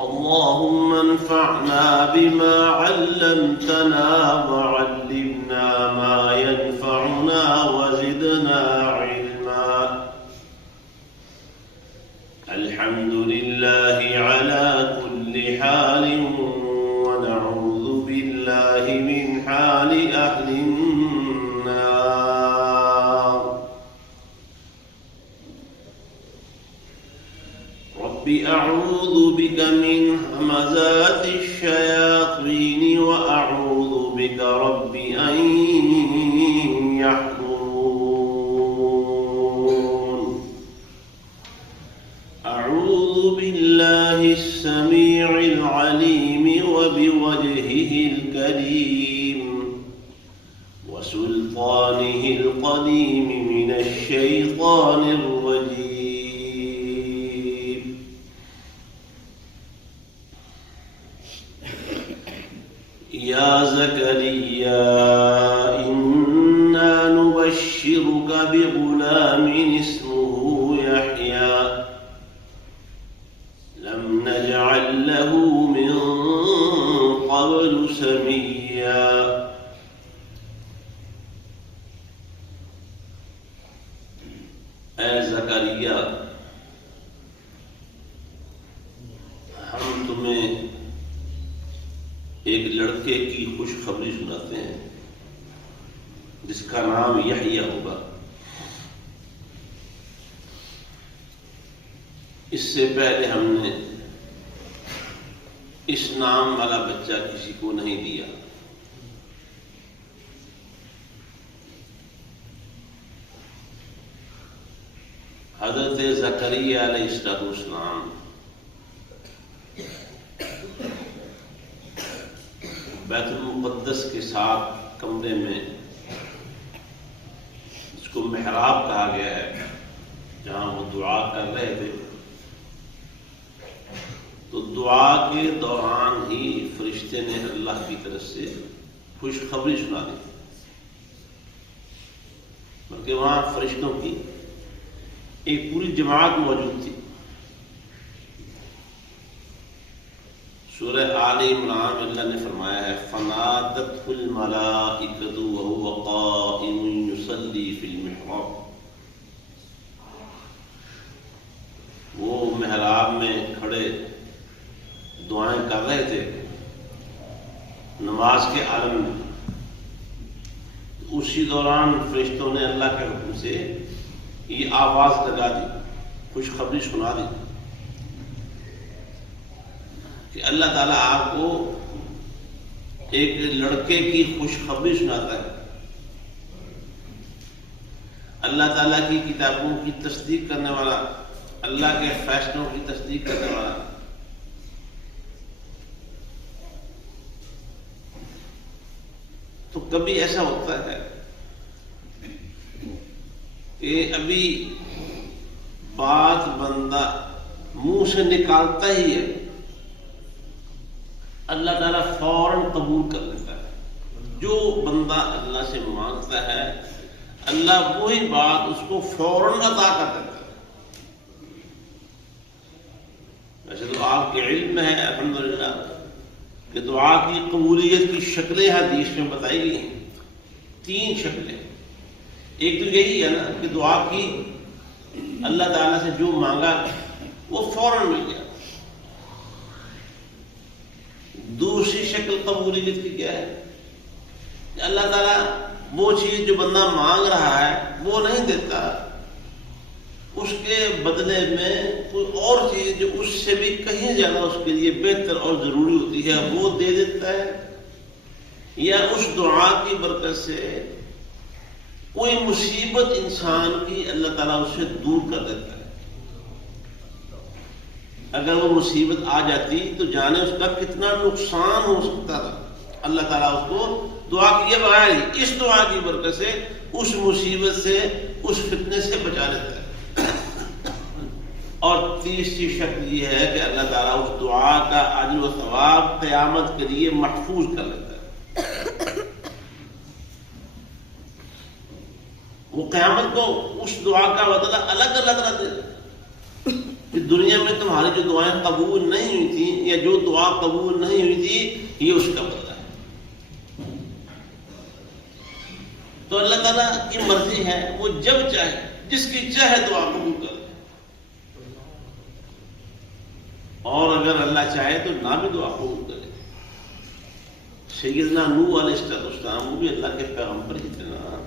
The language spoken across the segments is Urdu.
اللهم انفعنا بما علمتنا وعلمنا ما ينفعنا وزدنا علما. الحمد لله على كل حال ونعوذ بالله من حال أهل النار. رب أعوذ بك من همزات الشياطين وأعوذ بك رب أن يحضرون. أعوذ بالله السميع العليم وبوجهه الكريم وسلطانه القديم من الشيطان الرجيم. يا زكريا إنا نبشرك بغلام اسمه يحيى لم نجعل له من قبل سميا. اے زکریا، ہم تمہیں ایک لڑکے کی خوشخبری سناتے ہیں جس کا نام یحییٰ ہوگا. اس سے پہلے ہم نے اس نام والا بچہ کسی کو نہیں دیا. حضرت زکریا علیہ السلام بیت المقدس کے ساتھ کمرے میں، جس کو محراب کہا گیا ہے، جہاں وہ دعا کر رہے تھے، تو دعا کے دوران ہی فرشتے نے اللہ کی طرف سے خوشخبری سنا دی. بلکہ وہاں فرشتوں کی ایک پوری جماعت موجود تھی. سورہ آل عمران میں اللہ نے فرمایا ہے فَنَادَتْهُ الْمَلَائِكَةُ وَهُوَ قَائِمٌ يُصَلِّي فِي الْمِحْرَابِ. وہ محراب میں کھڑے دعائیں کر رہے تھے نماز کے عالم میں. اسی دوران فرشتوں نے اللہ کے حکم سے یہ آواز لگا دی، خوشخبری سنا دی کہ اللہ تعالیٰ آپ کو ایک لڑکے کی خوشخبری سناتا ہے. اللہ تعالیٰ کی کتابوں کی تصدیق کرنے والا، اللہ کے فیصلوں کی تصدیق کرنے والا. تو کبھی ایسا ہوتا ہے کہ ابھی بات بندہ منہ سے نکالتا ہی ہے، اللہ تعالیٰ فوراً قبول کر لیتا ہے. جو بندہ اللہ سے مانگتا ہے اللہ وہی بات اس کو فوراً عطا کر دیتا ہے. ویسے تو آپ کے علم میں ہے الحمدللہ کہ دعا کی قبولیت کی شکلیں حدیث میں بتائی گئی ہیں. 3 شکلیں. ایک تو یہی ہے نا کہ دعا کی، اللہ تعالیٰ سے جو مانگا وہ فوراً مل گیا. دوسری شکل قبولیت کی کیا ہے کہ اللہ تعالیٰ وہ چیز جو بندہ مانگ رہا ہے وہ نہیں دیتا، اس کے بدلے میں کوئی اور چیز جو اس سے بھی کہیں زیادہ اس کے لیے بہتر اور ضروری ہوتی ہے وہ دے دیتا ہے، یا اس دعا کی برکت سے کوئی مصیبت انسان کی اللہ تعالیٰ اس سے دور کر دیتا ہے. اگر وہ مصیبت آ جاتی تو جانے اس کا کتنا نقصان ہو سکتا تھا. اللہ تعالیٰ اس کو دعا کیے بغیر ہی اس دعا کی برکت سے اس مصیبت سے، اس فتنے سے بچا لیتا ہے. اور تیسری شکل یہ ہے کہ اللہ تعالیٰ اس دعا کا اجر و ثواب قیامت کے لیے محفوظ کر لیتا ہے. وہ قیامت کو اس دعا کا بدلہ الگ اللہ تعالیٰ دے. دنیا میں تمہاری جو دعائیں قبول نہیں ہوئی تھیں یا جو دعا قبول نہیں ہوئی تھی یہ اس کا بدلہ ہے. تو اللہ تعالیٰ کی مرضی ہے، وہ جب چاہے جس کی چاہے دعا قبول کر دے، اور اگر اللہ چاہے تو نہ بھی دعا قبول کرے. سیدنا نوح علیہ السلام وہ بھی اللہ کے پیغمبر ہی تھے نا،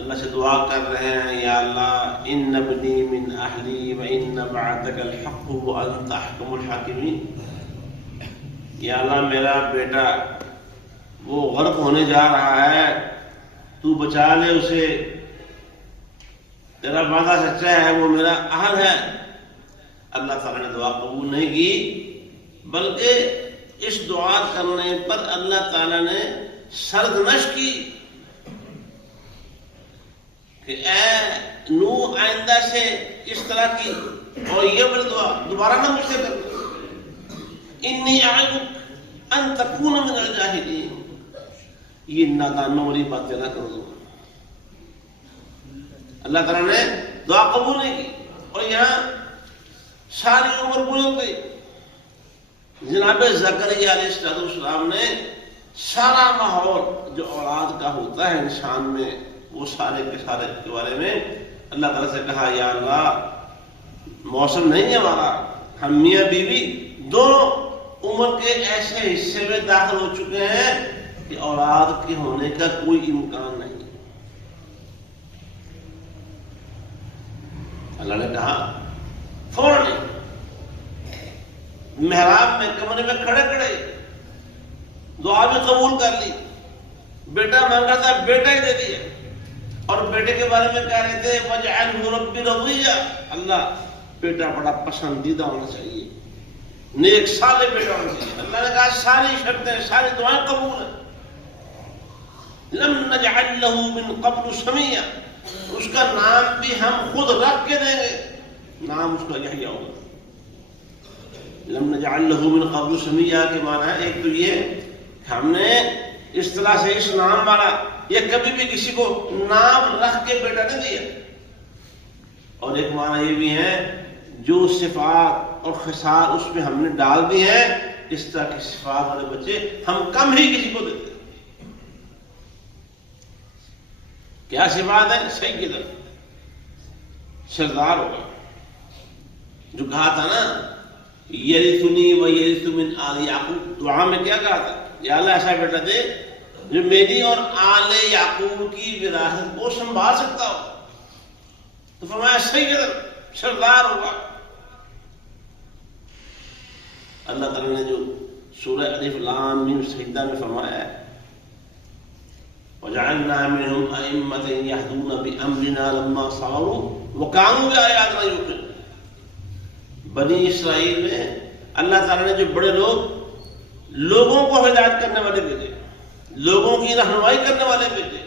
اللہ سے دعا کر رہے ہیں یا اللہ ان ابنی من اہلی وان وعدک الحق وانت احکم الحاکمین. یا اللہ میرا بیٹا وہ غرق ہونے جا رہا ہے، تو بچا لے اسے، تیرا وعدہ سچا ہے، وہ میرا اہل ہے. اللہ تعالیٰ نے دعا قبول نہیں کی، بلکہ اس دعا کرنے پر اللہ تعالیٰ نے سرزنش کی کہ اے نوح آئندہ سے اس طرح کی اور یہ بڑی دعا دوبارہ نہ مجھ سے کرنا. انی اعظک ان تکون من الجاہلین، یہ نادانوں والی باتیں نہ کرو. اللہ تعالیٰ نے دعا قبول نہیں کی اور یہاں ساری عمر گزر گئی. جناب زکریا علیہ السلام نے سارا ماحول جو اولاد کا ہوتا ہے انسان میں وہ سارے کے سارے کے بارے میں اللہ تعالیٰ سے کہا یا اللہ موسم نہیں ہے ہمارا، ہم میاں بیوی دونوں عمر کے ایسے حصے میں داخل ہو چکے ہیں کہ اولاد کے ہونے کا کوئی امکان نہیں. اللہ نے کہا فوراً محراب میں کمرے میں کھڑے کھڑے دعا بھی قبول کر لی. بیٹا مانگا تھا بیٹا ہی دے دیا، اور بیٹے کے بارے میں کہہ رہے تھے وجعلہ ربی رضیہ، اللہ بیٹا بڑا پسندیدہ ہونا چاہیے، نیک صالح بیٹا ہونا چاہیے. اللہ نے کہا ساری شرطیں ساری دعائیں قبول ہیں. لم نجعل له من قبل سمیہ، اس کا نام بھی ہم خود رکھ کے دیں گے، نام اس کا یحییٰ ہوگا. لم نجعل له من قبل سمیہ کے معنی ہے ایک تو یہ کہ ہم نے اس طرح سے اس نام والا یہ کبھی بھی کسی کو نام رکھ کے بیٹا نہیں دیا، اور ایک معنی یہ بھی ہے جو صفات اور خصال اس میں ہم نے ڈال دی ہیں اس طرح کی صفات والے بچے ہم کم ہی کسی کو دیتے ہیں. کیا صفات ہے؟ سید سردار ہوگا، جو کہا تھا نا یرثنی و یرث من آل یعقوب، دعا میں کیا کہا تھا یا اللہ ایسا بیٹا دے جو میری اور آل یعقوب کی وراثت کو سنبھال سکتا ہو. تو فرمایا سید سردار ہوگا. اللہ تعالیٰ نے جو سورہ الف لام میم سجدہ میں فرمایا ہے وَجَعَلْنَا مِنْهُمْ أَئِمَّةً يَهْدُونَ بِأَمْرِنَا لَمَّا صَبَرُوا وَكَانُوا بِآيَاتِنَا يُوقِنُونَ. بنی اسرائیل میں اللہ تعالیٰ نے جو بڑے لوگوں کو ہدایت کرنے والے بھیجے، لوگوں کی رہنمائی کرنے والے بھیجے،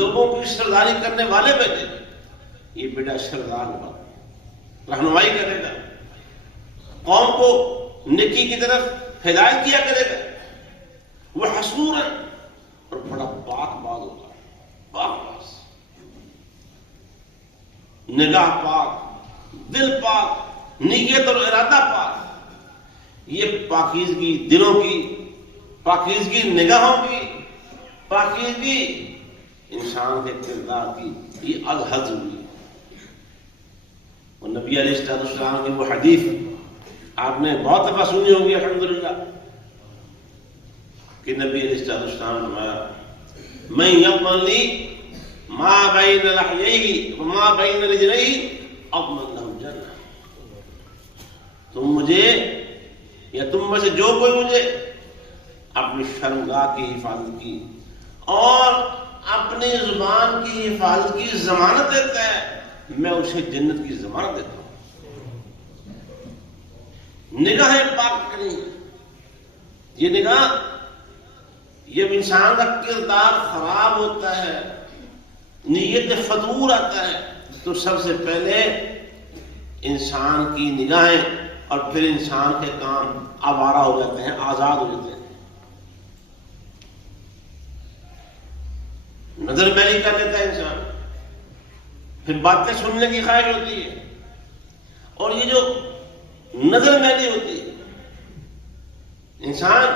لوگوں کی سرداری کرنے والے بھیجے. یہ بیٹا سردار ہوگا، رہنمائی کرے گا، قوم کو نیکی کی طرف ہدایت کیا کرے گا. وہ حسور ہے اور بڑا پاک باز ہوگا، پاک باز، نگاہ پاک، دل پاک، نیت اور ارادہ پاک. یہ پاکیزگی دلوں کی، پاکیزگی نگاہوں کی، پاکیزگی انسان کے کردار کی، یہ الحد ہوئی. اور نبی علیہ السلام کی وہ حدیث آپ نے بہت دفعہ سنی ہوگی الحمدللہ کہ نبی علیہ السلام نے فرمایا من یضمن لی ما بین لحییہ وما بین رجلیہ اضمن لہ الجنہ. تم مجھے یا تم میں سے جو کوئی مجھے اپنی شرمگاہ کی حفاظت کی اور اپنی زبان کی حفاظت کی ضمانت دیتا ہے میں اسے جنت کی ضمانت دیتا ہوں. نگاہیں پاک کریں، یہ نگاہ یہ انسان کا کردار خراب ہوتا ہے، نیت فطور آتا ہے تو سب سے پہلے انسان کی نگاہیں اور پھر انسان کے کام آوارہ ہو جاتے ہیں، آزاد ہو جاتے ہیں. نظر میلی کر لیتا ہے انسان، پھر باتیں سننے کی خواہش ہوتی ہے اور یہ جو نظر میلی ہوتی ہے، انسان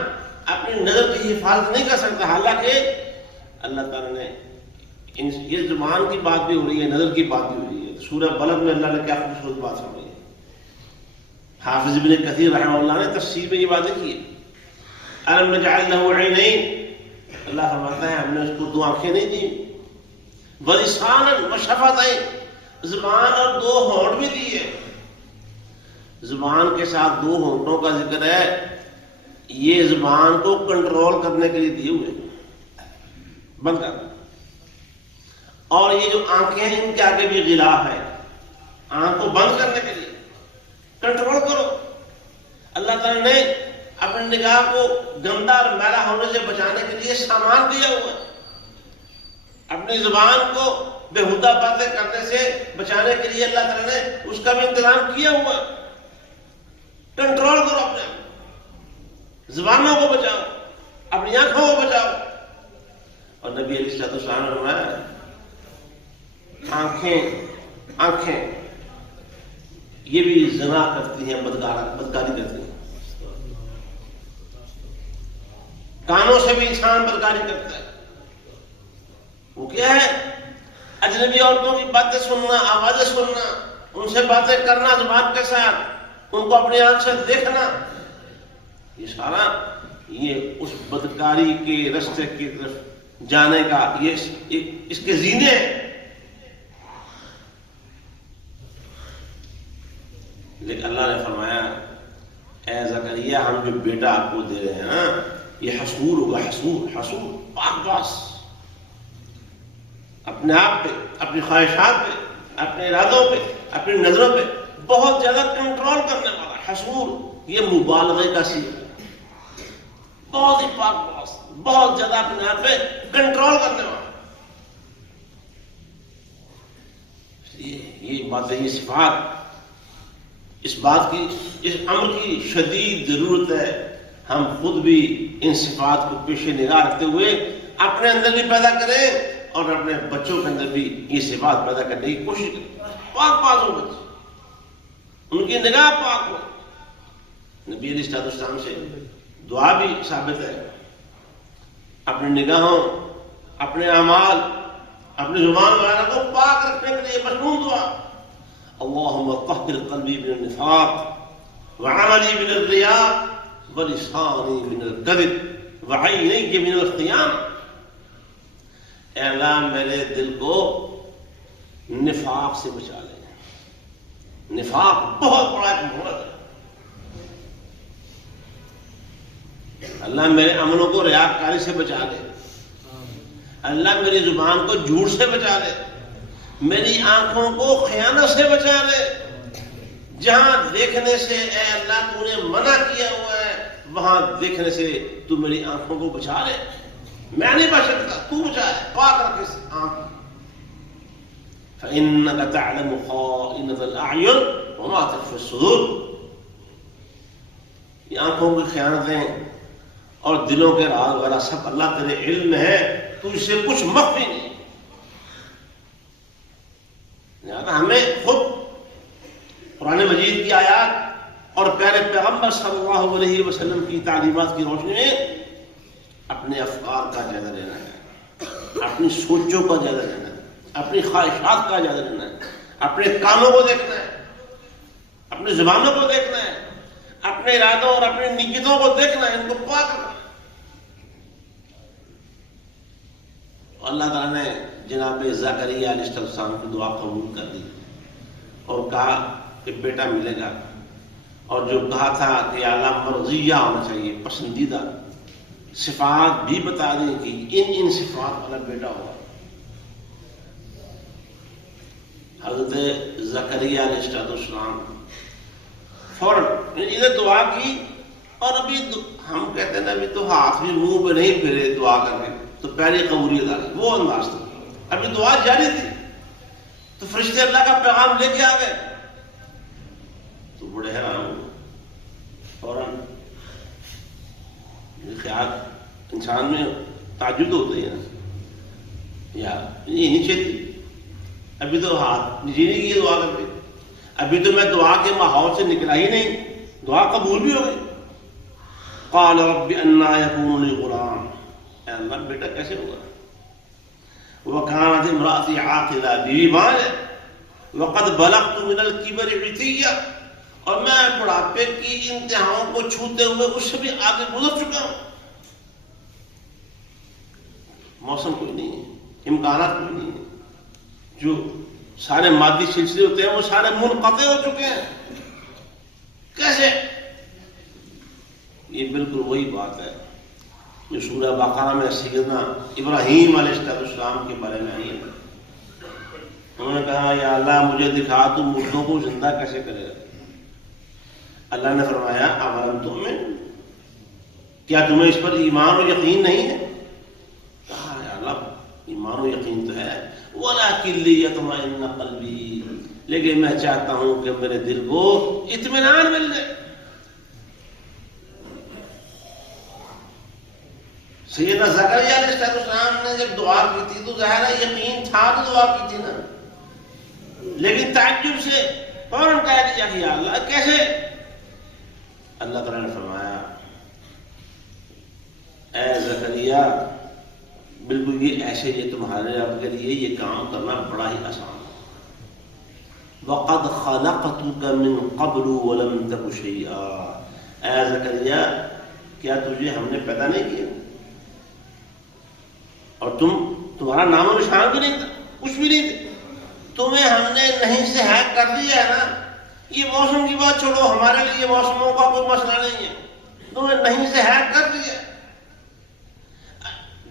اپنی نظر کی حفاظت نہیں کر سکتا، حالانکہ اللہ تعالیٰ نے یہ زبان کی بات بھی ہو رہی ہے، نظر کی بات بھی ہو رہی ہے۔ سورہ بلد میں اللہ نے کیا خوبصورت بات فرمائی ہے۔ حافظ ابن کثیر رحمہ اللہ نے تفسیر میں یہ بات لکھی ہے، أَلَمْ نَجْعَلْ لَهُ عَيْنَيْنِ، اللہ فرماتا ہے ہم نے اس کو دو آنکھیں نہیں دی، وَلِسَانًا وَشَفَتَيْنِ، زبان اور دو ہونٹ بھی دی ہے۔ زبان کے ساتھ دو ہونٹوں کا ذکر ہے، یہ زبان کو کنٹرول کرنے کے لیے دیے ہوئے بند کر۔ اور یہ جو آنکھیں ہیں ان کے آگے بھی غلاف ہے، آنکھ کو بند کرنے کے لیے کنٹرول کرو۔ اللہ تعالیٰ نے اپنی نگاہ کو گندا اور میلا ہونے سے بچانے کے لیے سامان دیا ہوا ہے، اپنی زبان کو بےہودہ باتیں کرنے سے بچانے کے لیے اللہ تعالیٰ نے اس کا بھی انتظام کیا ہوا ہے۔ کنٹرول کرو اپنے زبانوں کو بچاؤ، اپنی آنکھوں کو بچاؤ۔ اور نبی علیہ السلام نے فرمایا آنکھیں یہ بھی زنا کرتی ہیں، بدکاری کرتی ہیں۔ کانوں سے بھی انسان بدکاری کرتا ہے، وہ کیا ہے؟ اجنبی عورتوں کی باتیں سننا، آوازیں سننا، ان سے باتیں کرنا زبان کے ساتھ، ان کو اپنی آنکھ سے دیکھنا، یہ سارا یہ اس بدکاری کے رستے کی طرف جانے کا یہ اس کے زینے ہیں۔ لیکن اللہ نے فرمایا اے زکریا ہم جو بیٹا آپ کو دے رہے ہیں نا یہ حصور ہوگا، حصور پاک باز، اپنے آپ پہ، اپنی خواہشات پہ، اپنے ارادوں پہ، اپنی نظروں پہ بہت زیادہ کنٹرول کرنے والا۔ حصور یہ مبالغے کا صیغہ ہے، بہت ہی پاک باز، بہت زیادہ اپنے آپ پہ کنٹرول کرنے والا۔ یہ باتیں، یہ صفات، اس بات کی، اس امر کی شدید ضرورت ہے ہم خود بھی ان صفات کو پیش نگاہ رکھتے ہوئے اپنے اندر بھی پیدا کریں اور اپنے بچوں کے اندر بھی یہ صفات پیدا کرنے کی کوشش کریں۔ پاک باز ہو بچے، ان کی نگاہ پاک ہو۔ نبی علیہ السلام سے دعا بھی ثابت ہے، اپنی نگاہوں، اپنے اعمال، اپنی زبان وغیرہ کو پاک رکھنے کے لیے مضمون دعا، اللہم طہر قلبی من النفاق وعملی من الریاء ولسانی من الکذب وعینی من الخیانہ۔ اے اللہ میرے دل کو نفاق سے بچا لے۔ نفاق بہت بڑا ایک مرض ہے۔ اللہ میرے عملوں کو ریاکاری سے بچا لے، اللہ میری زبان کو جھوٹ سے بچا لے، میری آنکھوں کو خیانت سے بچا لے۔ جہاں دیکھنے سے اے اللہ تو نے منع کیا ہوا ہے وہاں دیکھنے سے تو میری آنکھوں کو بچا لے۔ میں نہیں بچ سکتا، تو بچا ہے، پاک رکھ اس آنکھ۔ فَإِنَّكَ تَعْلَمُ خَائِنَةَ الْأَعْيُنِ وَمَا تُخْفِي الصُّدُورُ۔ یہ آنکھوں کی خیانتیں اور دلوں کے راز وغیرہ سب اللہ تیرے علم ہے، تو اس سے کچھ مخفی نہیں۔ لہذا ہمیں خود قرآن مجید کی آیات اور پیارے پیغمبر صلی اللہ علیہ وسلم کی تعلیمات کی روشنی میں اپنے افکار کا جائزہ لینا ہے، اپنی سوچوں کا جائزہ لینا ہے، اپنی خواہشات کا جائزہ لینا ہے، اپنے کانوں کو دیکھنا ہے، اپنی زبانوں کو دیکھنا ہے، اپنے ارادوں اور اپنی نیتوں کو دیکھنا ہے، ان کو پاک کرنا ہے۔ اللہ تعالیٰ نے جناب زکریا علیہ السلام کی دعا قبول کر دی اور کہا کہ بیٹا ملے گا، اور جو کہا تھا کہ اللہ مرضیہ ہونا چاہیے، پسندیدہ صفات بھی بتا دیں کہ ان صفات والا بیٹا ہوگا۔ حضرت زکریا علیہ السلام فوراً ادھر دعا کی، اور ابھی ہم کہتے ہیں نا ابھی تو ہاتھ بھی منہ پہ نہیں پھیرے دعا کر کے تو پہلی قبولیت آ گئی، وہ انداز تھا، ابھی دعا جاری تھی تو فرشتے اللہ کا پیغام لے کے آ گئے تو بڑے حیران ہوئے۔ فوراً خیال انسان میں تعجب ہوتے ہیں یار یہ نیچے تھی، ابھی تو ہاتھ نیچے نہیں کی دعا کر کے، ابھی تو میں دعا کے ماحول سے نکلا ہی نہیں، دعا قبول بھی ہو گئی. قال رب انا یکون لی غلام، اے اللہ بیٹا کیسے ہوگا؟ وکانت امراتی عاقرہ، بیوی ماں ہے. وقد بلغت من الکبر عتیہ، اور میں بڑھاپے کی انتہاؤں کو چھوتے ہوئے اس سے بھی آگے گزر چکا ہوں. موسم کوئی نہیں ہے، امکانات کوئی نہیں ہے، جو سارے مادی سلسلے ہوتے ہیں وہ سارے منقطع ہو چکے ہیں. کیسے؟ یہ بالکل وہی بات ہے جو سورہ بقرہ میں سیدنا ابراہیم علیہ السلام کے بارے میں آئی ہے. انہوں نے کہا یا اللہ مجھے دکھا تو مردوں کو زندہ کیسے کرے گا؟ اللہ نے فرمایا اولم تؤمن، کیا تمہیں اس پر ایمان و یقین نہیں ہے؟ کہا یا اللہ ایمان و یقین تو ہے، وَلَكِنْ لِيَطْمَئِنَّ قَلْبِي، لیکن میں چاہتا ہوں کہ میرے دل کو اطمینان مل جائے. سیدنا زکریا علیہ السلام نے جب دعا کی تھی تو ظاہر ہے یقین تھا تو دعا کی تھی نا، لیکن تعجب سے فوراً کہہ دیا کہ یا اللہ کیسے؟ اللہ تعالیٰ نے فرمایا اے زکریا بالکل یہ ایسے یہ تمہارے رب کے لیے یہ کام کرنا بڑا ہی آسان ہے. وَقَدْ خَلَقْتُكَ مِن قَبْلُ وَلَمْ تَكُ شَيْئًا، اے زکریا کیا تجھے ہم نے پیدا نہیں کیا اور تمہارا نام و نشان بھی نہیں تھا، کچھ بھی نہیں تھے، تمہیں ہم نے نہیں سے ہے کر دیا ہے نا. یہ موسم کی بات چھوڑو، ہمارے لیے موسموں کا کوئی مسئلہ نہیں ہے، تمہیں نہیں سے ہے کر دیا.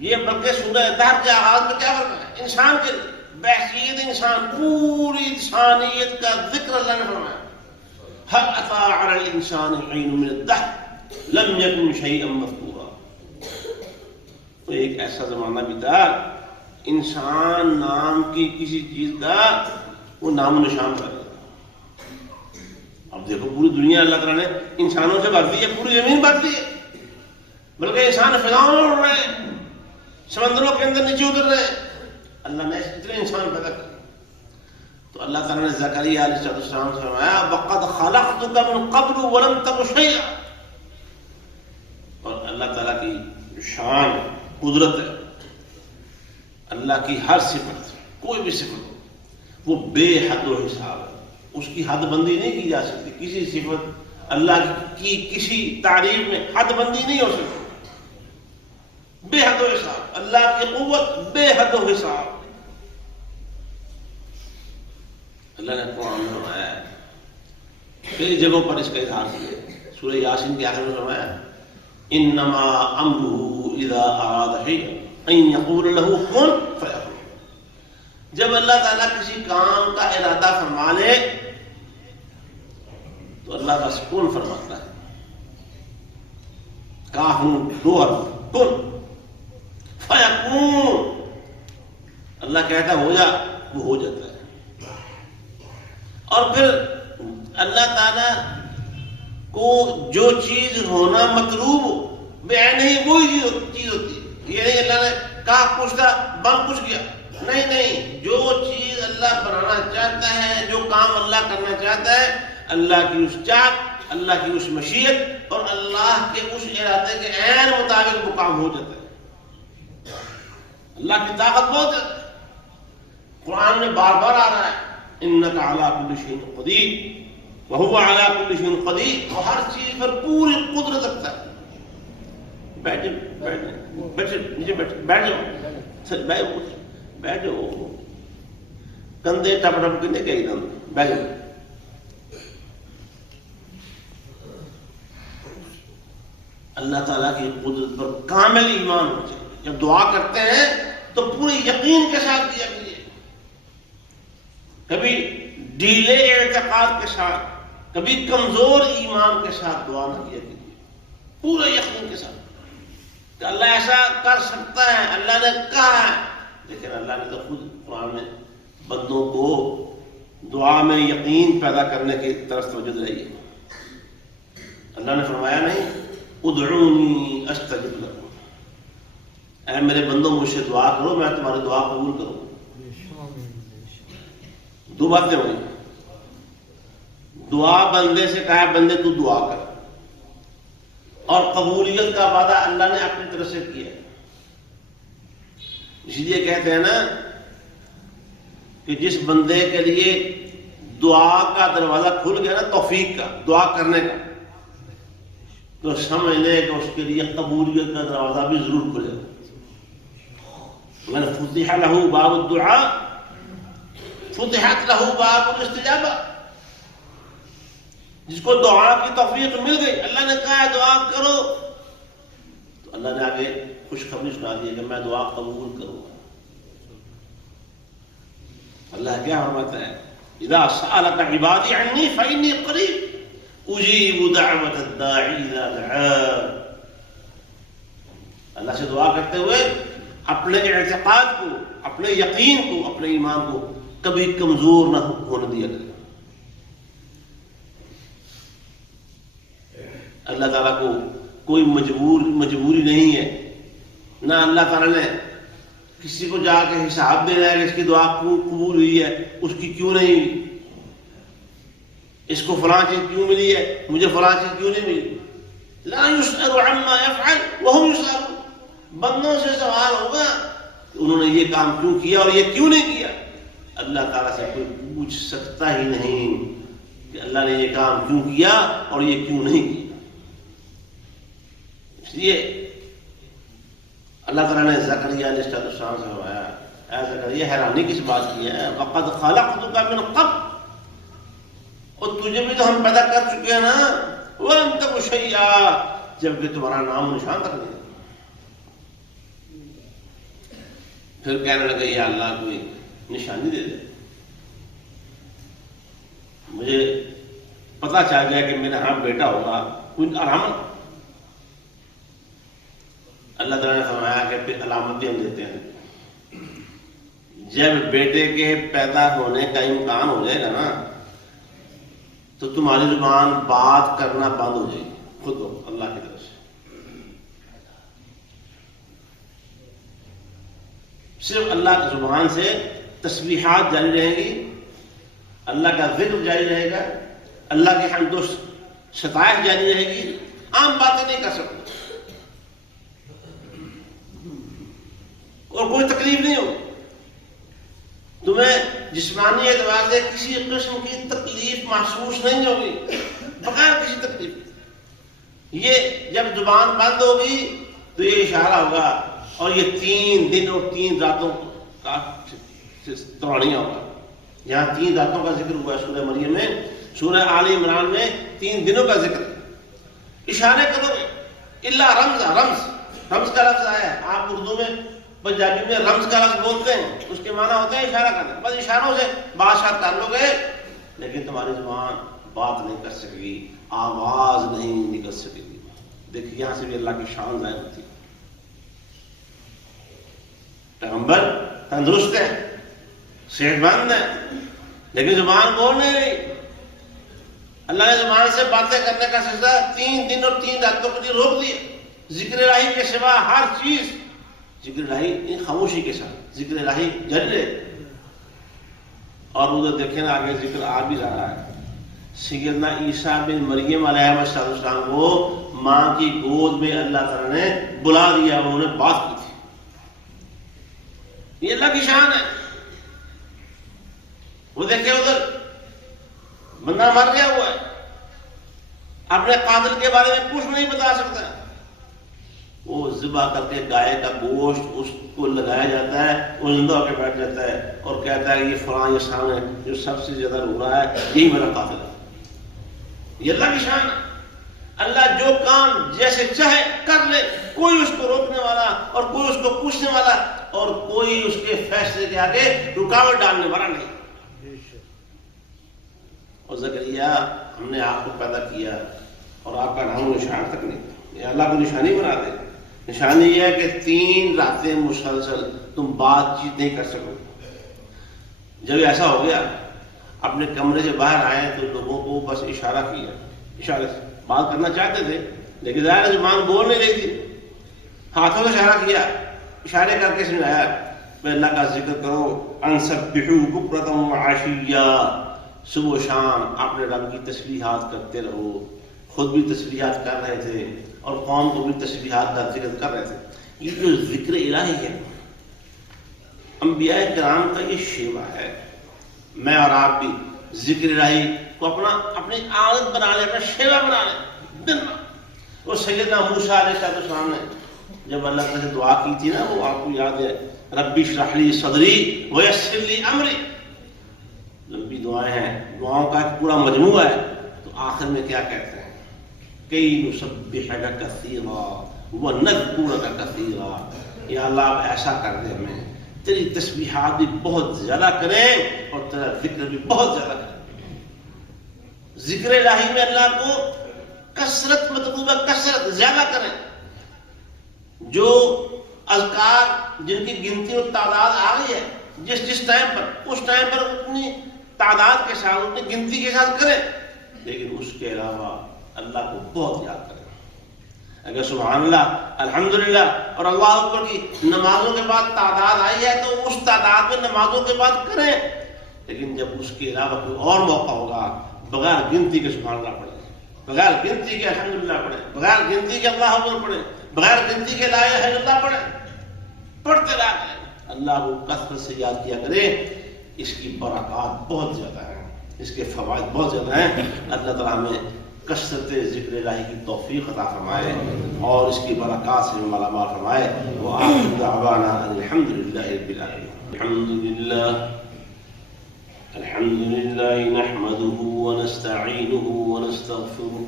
یہ بلکہ سورہ دہر کے آغاز میں کیا فرمایا ہے؟ انسان کے بحثیت انسان، پوری انسانیت کا ذکر اللہ نے فرمایا. هل أتى على الإنسان حين من الدهر لم يكن شيئا مذكورا. تو ایک ایسا زمانہ بھی تھا انسان نام کی کسی چیز کا وہ نام و نشان کر رہا. اب دیکھو پوری دنیا اللہ تعالیٰ نے انسانوں سے بھر دی ہے، پوری زمین بھر دی ہے، بلکہ انسان فضاؤں میں اڑ رہے ہیں، سمندروں کے اندر نیچے اتر رہے ہیں. اللہ نے اتنے انسان پیدا کر. تو اللہ تعالیٰ نے زکریا علیہ السلام سے فرمایا وَقَدْ خَلَقْتُكَ مِن قَبْلُ وَلَمْ تَكُ شَيْئًا. اور اللہ تعالیٰ کی شان قدرت ہے، اللہ کی ہر صفت کوئی بھی صفت ہو وہ بے حد و حساب ہے، اس کی حد بندی نہیں کی جا سکتی. کسی صفت اللہ کی کسی تعریف میں حد بندی نہیں ہو سکتی. بے حد و حساب اللہ کی قوت، بے حد و حساب. اللہ نے قرآن میں فرمایا ہے، کئی جگہوں پر اس کا اظہار کیا. سورہ یاسین کے آخر میں فرمایا انما امرہ اذا اراد شیئا ان یقول لہ کن فیکون. جب اللہ تعالیٰ کسی کام کا ارادہ فرما لے تو اللہ بس کن فرماتا ہے. کاہوں دو حرف کن فیکون، اللہ کہتا ہے ہو جا، وہ ہو جاتا ہے. اور پھر اللہ تعالیٰ کو جو چیز ہونا مطلوب ہو بعین ہی وہی چیز ہوتی ہے. یہ نہیں اللہ نے کہا کچھ تھا بن کچھ گیا، نہیں نہیں، جو چیز اللہ بنانا چاہتا ہے، جو کام اللہ کرنا چاہتا ہے، اللہ کی اس چاہت، اللہ کی اس مشیت اور اللہ کے اس ارادے کے عین مطابق وہ کام ہو جاتا ہے. اللہ کی طاقت بہت ہے. قرآن میں بار بار آ رہا ہے انک علی کل شیء قدیر وہو علی کل شیء قدیر، وہ ہر چیز پر پوری قدرت رکھتا ہے. بیٹھے بیٹھے نیچے بیٹھے بیٹھ جاؤ، بیٹھ جاؤ، کندھے ٹپ ٹپ کے نہیں گئی بیٹھ جاؤ. اللہ تعالیٰ کی قدرت پر کامل ایمان ہو چاہیے. جب دعا کرتے ہیں تو پورے یقین کے ساتھ دیا کیجیے، کبھی ڈھیلے اعتقاد کے ساتھ، کبھی کمزور ایمان کے ساتھ دعا نہ کیا کیجیے، پورے یقین کے ساتھ کہ اللہ ایسا کر سکتا ہے، اللہ نے کہا ہے. لیکن اللہ نے تو خود قرآن میں بندوں کو دعا میں یقین پیدا کرنے کی طرف توجہ دلائی ہے. اللہ نے فرمایا نہیں ادعونی استجب لکم، اے میرے بندوں مجھ سے دعا کرو میں تمہاری دعا قبول کروں. دو باتیں ہوئی، دعا بندے سے کہا بندے تو دعا کر، اور قبولیت کا وعدہ اللہ نے اپنی طرف سے کیا. اس لیے کہتے ہیں نا کہ جس بندے کے لیے دعا کا دروازہ کھل گیا نا، توفیق کا، دعا کرنے کا، تو سمجھ لے کہ اس کے لیے قبولیت کا دروازہ بھی ضرور کھلے گا. من فتح له باب الدعاء فتحت له باب الاستجابہ. جس کو دعا کی توفیق مل گئی، اللہ نے کہا ہے دعا کرو، تو اللہ نے آگے خوشخبری سنا دی کہ میں دعا قبول کروں گا. اللہ کیا فرماتا ہے؟ اذا سألك عبادی عنی فإنی قریب اجیب دعوت الداعی اذا دعان. اللہ سے دعا کرتے ہوئے اپنے اعتقاد کو، اپنے یقین کو، اپنے ایمان کو کبھی کمزور نہ ہونے دیا کرے. اللہ تعالیٰ کو کوئی مجبوری نہیں ہے، نہ اللہ تعالیٰ نے کسی کو جا کے حساب دینا ہے کہ اس کی دعا قبول ہوئی ہے، اس کی کیوں نہیں ہوئی، اس کو فلاں چیز کیوں ملی ہے، مجھے فلاں چیز کیوں نہیں ملی. لا يسأل عما يفعل وهم يسألون. بندوں سے سوال ہوگا کہ انہوں نے یہ کام کیوں کیا اور یہ کیوں نہیں کیا. اللہ تعالیٰ سے کوئی پوچھ سکتا ہی نہیں کہ اللہ نے یہ کام کیوں کیا اور یہ کیوں نہیں کیا. اس لیے اللہ تعالیٰ نے زکریا علیہ السلام سے فرمایا، اے زکریا حیرانی کس بات کی ہے، وقد خلقتک من قبل، اور تجھے بھی تو ہم پیدا کر چکے ہیں نا، ولم تک شیئا، جبکہ تمہارا نام و نشان تک نہیں. پھر کہنے لگے یا اللہ کوئی نشانی دے دے، مجھے پتہ چل گیا کہ میرے ہاں بیٹا ہوگا، کوئی علامت. اللہ تعالیٰ نے فرمایا کہ پھر علامت بھی ہم دیتے ہیں. جب بیٹے کے پیدا ہونے کا امکان ہو جائے گا نا، تو تمہاری زبان بات کرنا بند ہو جائے گی خود اللہ کی طرف سے. صرف اللہ کی زبان سے تسبیحات جاری رہیں گی، اللہ کا ذکر جاری رہے گا، اللہ کی حمد و ستائش جاری رہے گی. عام باتیں نہیں کر سکتے اور کوئی تکلیف نہیں ہوگی. تمہیں جسمانی اعتبار سے کسی قسم کی تکلیف محسوس نہیں ہوگی، بغیر کسی تکلیف. یہ جب زبان بند ہوگی تو یہ اشارہ ہوگا، اور یہ 3 دن اور 3 راتوں کا توڑیاں ہوگا. یہاں 3 راتوں کا ذکر ہوا ہے سورہ مریم میں، سورہ آل عمران میں 3 دنوں کا ذکر. اشارے کرو گے، الا رمز کا لفظ آیا ہے. آپ اردو میں، پنجابی میں رمز کا لفظ بولتے ہیں، اس کے معنی ہوتا ہے اشارہ کرنا. بس اشاروں سے بادشاہ کر لو گے، لیکن تمہاری زبان بات نہیں کر سکے گی، آواز نہیں نکل سکے گی. دیکھیے یہاں سے بھی اللہ کی شان ظاہر ہوتی ہے. پیغمبر تندرست ہے، صحت مند ہے، لیکن زبان بول نہیں رہی. اللہ نے زبان سے باتیں کرنے کا سلسلہ 3 دن اور 3 راتوں کے لیے روک دیا. ذکر الہی کے سوا ہر چیز، ذکر الہی خاموشی کے ساتھ ذکر الہی جاری رہے. اور ادھر دیکھیں نا آگے ذکر آ بھی رہا ہے. سیدنا عیسیٰ بن مریم علیہ السلام کو ماں کی گود میں اللہ تعالیٰ نے بلا دیا، انہوں نے بات کی تھی. یہ اللہ کی شان ہے. وہ دیکھیں ادھر بندہ مر گیا ہوا ہے، اپنے قاتل کے بارے میں کچھ نہیں بتا سکتا. وہ ذبح کر کے گائے کا گوشت اس کو لگایا جاتا ہے، وہ زندہ ہو کے بیٹھ جاتا ہے اور کہتا ہے یہ فلاں یہ شان ہے جو سب سے زیادہ رو رہا ہے، یہی میرا قاتل ہے. یہ اللہ کی شان ہے. اللہ جو کام جیسے چاہے کر لے، کوئی اس کو روکنے والا اور کوئی اس کو پوچھنے والا اور کوئی اس کے فیصلے کے آگے رکاوٹ ڈالنے والا نہیں. اور زکریا ہم نے آپ کو پیدا کیا اور آپ کا نام و نشان تک نہیں. یہ اللہ کو نشانی بنا دے. نشانی یہ ہے کہ 3 راتیں مسلسل تم بات چیت نہیں کر سکو. جب ایسا ہو گیا اپنے کمرے سے باہر آئے تو لوگوں کو بس اشارہ کیا، اشارے سے بات کرنا چاہتے تھے لیکن ظاہر زبان بول نہیں رہی تھی. ہاتھوں سے اشارہ کیا، اشارے کر کے سمجھایا کہ اللہ کا ذکر کرو. انسبحوا بکرۃ وعشیا، صبح و شام اپنے رب کی تسبیحات کرتے رہو. خود بھی تسبیحات کر رہے تھے اور قوم کو بھی تسبیحات کا ذکر کر رہے تھے. یہ جو ذکر الہی ہے انبیاء کرام کا یہ شیوا ہے. میں اور آپ بھی ذکر الہی کو اپنی عادت بنا لیں, اپنا شیوا بنا لیں دن میں. وہ سیدنا موسیٰ علیہ السلام نے جب اللہ تعالیٰ سے دعا کی تھی نا, وہ آپ کو یاد ہے, ربی اشرح لی صدری ویسر لی امری. لمبی دعائیں ہیں, دعاؤں کا ایک پورا مجموعہ ہے. تو آخر میں کیا کہتے ہیں, کئی نسبحک کثیرا ونذکرک کثیرا. یا اللہ آپ ایسا کر دے, ہمیں تیری تسبیحات بھی بہت زیادہ کریں اور تیرا ذکر بھی بہت زیادہ کریں. ذکر الہی میں اللہ کو کثرت مطلوب ہے, کثرت زیادہ کریں. جو اذکار جن کی گنتی اور تعداد آ گئی ہے, جس ٹائم پر اس ٹائم پر اپنی تعداد کے ساتھ اپنی گنتی کے ساتھ کریں, لیکن اس کے علاوہ اللہ کو بہت یاد کریں. اگر سبحان اللہ, الحمدللہ اور اللہ اکبر کی نمازوں کے بعد تعداد آئی ہے تو اس تعداد میں نمازوں کے بعد کریں. لیکن جب اس کے علاوہ کوئی اور موقع ہوگا, بغیر گنتی کے سبحان اللہ پڑھیں, بغیر گنتی کے الحمدللہ پڑھیں, بغیر گنتی کے اللہ اکبر پڑھیں, بغیر گنتی کے لا الہ الا اللہ پڑھیں, پڑھتے رہا کریں. اللہ کو کثرت سے یاد کیا کریں. اس کی برکات بہت زیادہ ہیں, اس کے فوائد بہت زیادہ ہیں. اللہ تعالیٰ ہمیں کثرت ذکر الہی کی توفیق عطا فرمائے اور اس کی برکات سے مالا مال فرمائے. وآخر دعوانا الحمدللہ رب العالمین. الحمد لله نحمده ونستعينه ونستغفره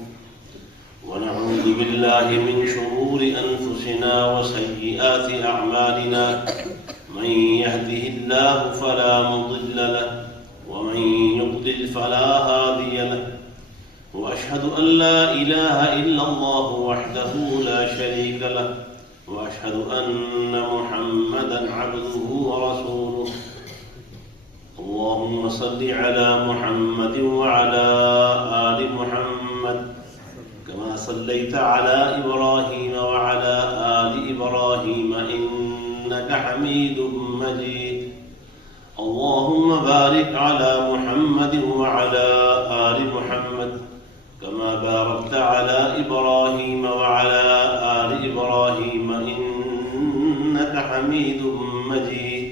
ونعوذ بالله من شرور أنفسنا وسيئات أعمالنا. من يهده الله فلا مضل له ومن يضلل فلا هادي له. وأشهد أن لا إله إلا الله وحده لا شريك له وأشهد أن محمدا عبده ورسوله. اللهم صل على محمد وعلى آل محمد كما صليت على إبراهيم وعلى آل إبراهيم إنك حميد مجيد. اللهم بارك على محمد وعلى آل محمد كما باركت على إبراهيم وعلى آل إبراهيم إنك حميد مجيد.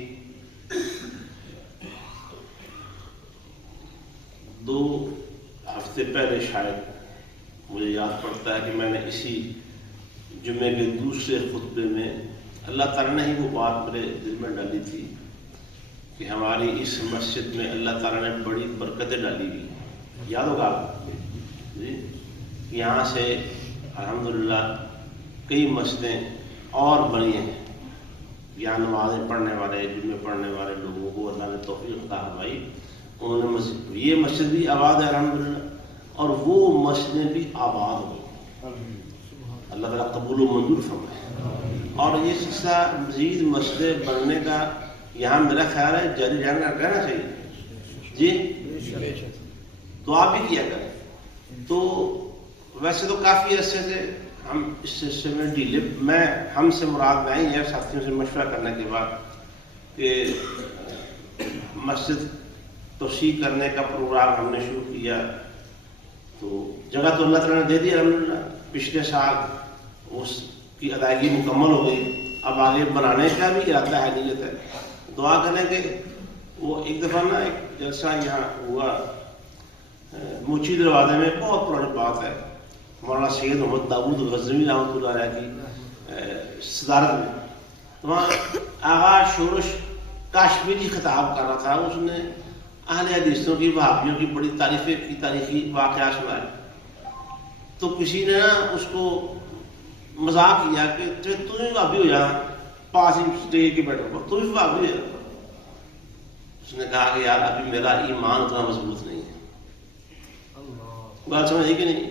2 ہفتے پہلے شاید مجھے یاد پڑتا ہے کہ میں نے اسی جمعے کے دوسرے خطبے میں اللہ تعالیٰ نے ہی وہ بات میرے دل میں ڈالی تھی کہ ہماری اس مسجد میں اللہ تعالیٰ نے بڑی برکتیں ڈالی ہوئی. یاد ہوگا آپ جی, یہاں سے الحمدللہ کئی مسجدیں اور بنی ہیں. یہاں نمازیں پڑھنے والے, جمعے پڑھنے والے لوگوں کو اللہ نے توفیق عطا فرمائی. انہوں نے یہ مسجد بھی آباد ہے الحمدللہ, اور وہ مسجدیں بھی آباد ہو. اللہ تعالیٰ قبول و منظور فرمائے. اور یہ سلسلہ مزید مسجدیں بننے کا یہاں میرا خیال ہے جاری رہنا چاہیے جی. تو آپ بھی کیا کریں. تو ویسے تو کافی عرصے سے ہم اس سلسلے میں ڈیلے, ہم سے مراد نہیں ہے, ساتھیوں سے مشورہ کرنے کے بعد کہ مسجد توسیع کرنے کا پروگرام ہم نے شروع کیا. تو جگہ تو اللہ تعالیٰ نے دے دی الحمدللہ. پچھلے سال اس کی ادائیگی مکمل ہو گئی. اب آگے بنانے کا بھی ارادہ ہے, نیت ہے. دعا کریں کہ وہ ایک دفعہ نا ایک جلسہ یہاں ہوا موچی دروازے میں, بہت پرانی بات ہے, مولانا سید محمد داؤد غزنوی رحمۃ اللہ علیہ کی صدارت میں. وہاں آغا شورش کاشمیری خطاب کر رہا تھا. اس نے اہل حدیثوں کی, وہابیوں کی بڑی تاریخی واقعات سنائے. تو کسی نے نا اس کو مذاق کیا کہ تو بھی وہابی ہو جانا, پاس ہی اسٹیج کے بیٹھو پر تو بھی وہابی ہو جانا. اس نے کہا کہ یار ابھی میرا ایمان اتنا مضبوط نہیں ہے. بات سمجھ کہ نہیں,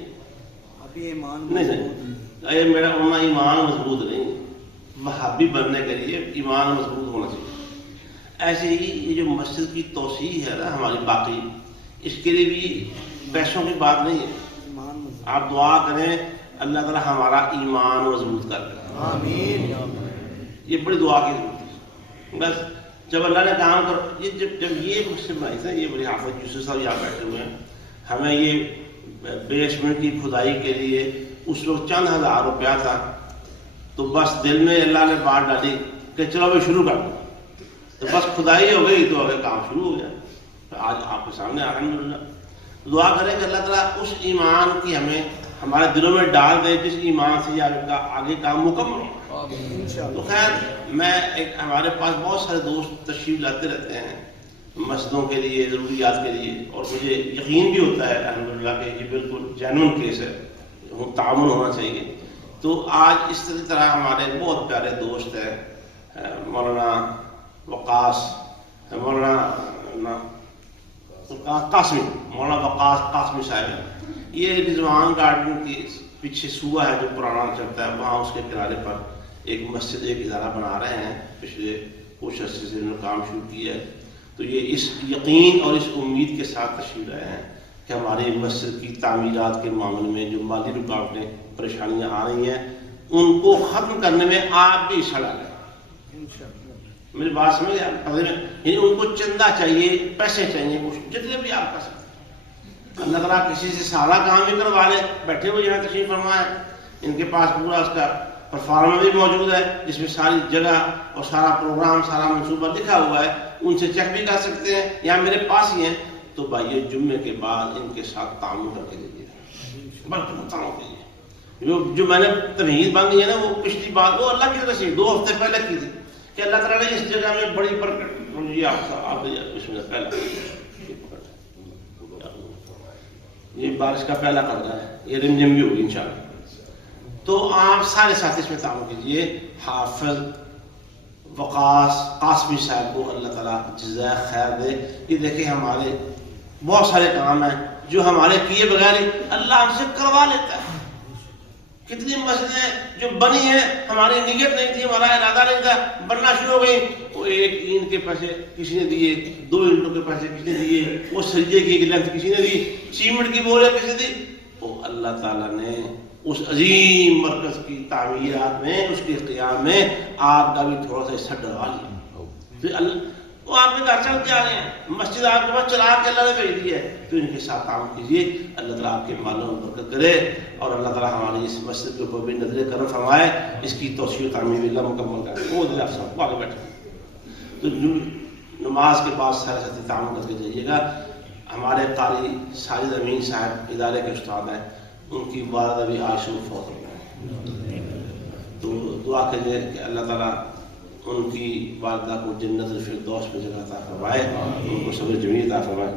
ابھی ایمان نہیں, میرا اتنا ایمان مضبوط نہیں. وہابی بننے کے لیے ایمان مضبوط ہونا چاہیے. ایسے ہی یہ جو مسجد کی توسیع ہے نا ہماری باقی, اس کے لیے بھی پیسوں کی بات نہیں ہے. آپ دعا کریں اللہ تعالیٰ ہمارا ایمان مضبوط کر دے. آمین. یہ بڑی دعا کی ضرورت ہے. بس جب اللہ نے کام کر جب یہ مسلم بھائی تھا، یہ بڑی حافظ یوسف صاحب یہاں بیٹھے ہوئے ہیں، ہمیں یہ بیسمنٹ کی کھدائی کے لیے اس وقت چند ہزار روپیہ تھا، تو بس دل میں اللہ نے بات ڈالی کہ چلو ابھی شروع کر دو، تو بس کھدائی ہو گئی تو اگر کام شروع ہو گیا، آج آپ کے سامنے الحمدللہ۔ دعا کریں کہ اللہ تعالیٰ اس ایمان کی ہمیں ہمارے دلوں میں ڈال دے جس ایمان سے آگے کام مکمل ہو۔ تو خیر میں ہمارے پاس بہت سارے دوست تشریف لاتے رہتے ہیں مسجدوں کے لیے، ضروریات کے لیے، اور مجھے یقین بھی ہوتا ہے الحمدللہ کہ یہ بالکل جینون کیس ہے، تعاون ہونا چاہیے۔ تو آج اس طرح ہمارے بہت پیارے دوست ہیں مولانا وقاص، مولانا قاسمی، مولانا وقاص قاسمی صاحب، یہ رضوان گارڈن کی پیچھے صوبہ ہے جو پرانا چلتا ہے، وہاں اس کے کنارے پر ایک مسجد ایک ادارہ بنا رہے ہیں، پچھلے کچھ عرصے سے انہوں نے کام شروع کیا ہے۔ تو یہ اس یقین اور اس امید کے ساتھ تشریف لائے ہیں کہ ہماری مسجد کی تعمیرات کے معاملے میں جو مالی رکاوٹیں پریشانیاں آ رہی ہیں ان کو ختم کرنے میں آپ بھی حصہ ڈالیں۔ میری بات سمجھ گیا؟ یعنی ان کو چندہ چاہیے، پیسے چاہیے، جتنے بھی آپ کر سکتے۔ اللہ تعالیٰ کسی سے سارا کام بھی کروا لے، بیٹھے ہوئے یہاں تشریف فرما ہے، ان کے پاس پورا اس کا پرفارما بھی موجود ہے جس میں ساری جگہ اور سارا پروگرام، سارا منصوبہ لکھا ہوا ہے، ان سے چیک بھی کر سکتے ہیں، یا میرے پاس ہی ہیں۔ تو بھائی جمعے کے بعد ان کے ساتھ تعاون کر کے دیجیے، بلکہ تعاون کیجیے۔ جو میں نے تمہید باندھی ہے نا، وہ پچھلی بات وہ اللہ کی طرف سے 2 ہفتے پہلے کی تھی کہ اللہ تعالیٰ نے اس جگہ میں بڑی برکت، یہ بارش کا پہلا قدرہ ہے، یہ رمجم بھی ہوگی انشاءاللہ۔ تو آپ سارے ساتھ اس میں تعاون کیجیے۔ حافظ وقاص قاسمی صاحب کو اللہ تعالیٰ جزائے خیر دے۔ یہ دیکھیں ہمارے بہت سارے کام ہیں جو ہمارے کیے بغیر اللہ ہم سے کروا لیتا ہے۔ کتنی مسجدیں جو بنی ہیں، ہماری نیت نہیں تھی، ہمارا ارادہ نہیں تھا، بننا شروع ہو گئی، وہ 1 اینٹ کے پیسے کسی نے دیے، 2 اینٹوں کے پیسے کسی نے دیے، وہ سجدے کی لینتھ کسی نے دی، سیمنٹ کی بورے کسی نے دی۔ وہ اللہ تعالیٰ نے اس عظیم مرکز کی تعمیرات میں، اس کے قیام میں آپ کا بھی تھوڑا سا حصہ ڈلوا لیا۔ وہ آپ کے گھر چل کے آ رہے ہیں، مسجد آپ کے پاس چلا کے اللہ نے بھیج دی ہے، تو ان کے ساتھ کام کیجیے۔ اللہ تعالیٰ آپ کے مالوں میں برکت کرے، اور اللہ تعالیٰ ہماری اس مسجد کے اوپر بھی نظر کرم فرمائے، اس کی توسیع و تعمیر اللہ مکمل کرے۔ وہ دل آپ سب آگے بیٹھے تو نماز کے بعد سارے ساتھی تعاون کر کے جائیے گا۔ ہمارے قاری ساجد امین صاحب ادارے کے استاد ہیں، ان کی والدہ بھی آج صبح فوت ہو گئے، تو دعا کریے کہ اللہ تعالیٰ ان کی والدہ کو جنت الفردوس میں جگہ عطا فرمائے، ان کو صبر جمیل عطا فرمائے۔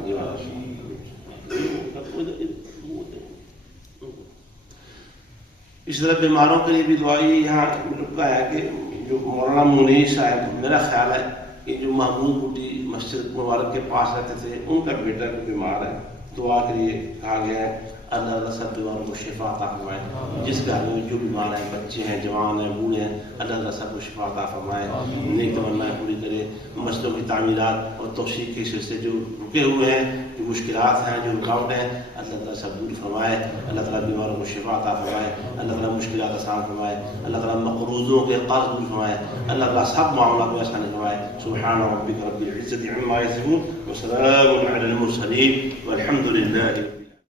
اس طرح بیماروں کے لیے بھی دعائی یہاں رکا ہے کہ جو مولانا منیر صاحب، میرا خیال ہے کہ جو محمود بوٹی مسجد مبارک کے پاس رہتے تھے، ان کا بیٹا کوئی بیمار ہے، دعا کے لیے کہا گیا ہے۔ اللہ تعالیٰ سب بیماروں کو شفا عطا فرمائے، جس گھر میں جو بیمار ہیں، بچے ہیں، جوان ہیں، بوڑھے ہیں، اللہ تعالیٰ سب کو شفا عطا فرمائے، نیک تمنائیں پوری کرے۔ مسجدوں کی تعمیرات اور توسیع کے سلسلے جو رکے ہوئے ہیں، جو مشکلات ہیں، جو رکاوٹ ہیں، اللہ تعالیٰ سب دور فرمائے۔ اللہ تعالیٰ بیماروں کو شفا عطا فرمائے، اللہ تعالیٰ مشکلات آسان فرمائے، اللہ تعالیٰ مقروضوں کے قرض دور فرمائے، اللہ تعالیٰ سب معاملات میں آسانی فرمائے۔ سبحان ربک رب العزة عما یصفون وسلام علی المرسلین والحمد للہ۔